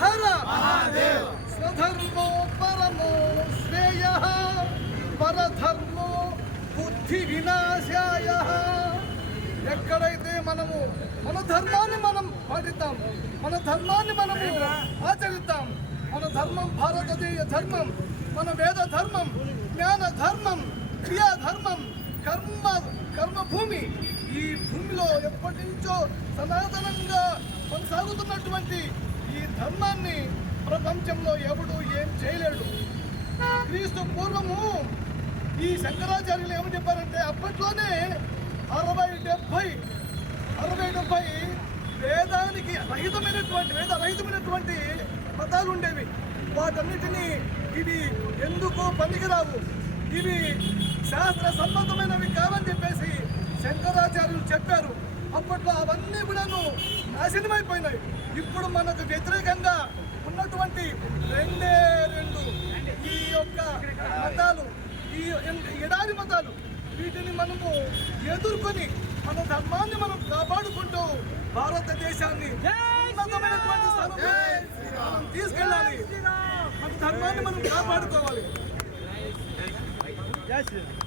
హర స్వధర్మో పరమో శ్రేయ। పరధర్మో బుద్ధి వినాశాయ ఎక్కడైతే మనము మన ధర్మాన్ని మనం పాటిస్తాము మన ధర్మాన్ని మనము ఆచరిద్దాం మన ధర్మం భారతదేశ ధర్మం మన వేద ధర్మం జ్ఞాన ధర్మం క్రియా ధర్మం కర్మ కర్మభూమి ఈ భూమిలో ఎప్పటి నుంచో సనాతనంగా కొనసాగుతున్నటువంటి ధర్మాన్ని ప్రపంచంలో ఎవడు ఏం చేయలేడు. క్రీస్తు పూర్వము ఈ శంకరాచార్యులు ఏమని చెప్పారంటే అప్పట్లోనే అరవై డెబ్భై అరవై డెబ్భై వేదానికి రహితమైనటువంటి వేద రహితమైనటువంటి మతాలు ఉండేవి. వాటన్నిటినీ ఇవి ఎందుకు పనికిరావు. ఇవి శాస్త్ర సంబంధమైనవి కావని చెప్పేసి అవన్నీ కూడాను నాశనమైపోయినాయి. ఇప్పుడు మనకు వ్యతిరేకంగా ఉన్నటువంటి రెండే రెండు ఈ యొక్క మతాలు ఈ ఎడారి మతాలు వీటిని మనము ఎదుర్కొని మన ధర్మాన్ని మనం కాపాడుకుంటూ భారతదేశాన్ని మనం తీసుకెళ్ళాలి. మన ధర్మాన్ని మనం కాపాడుకోవాలి.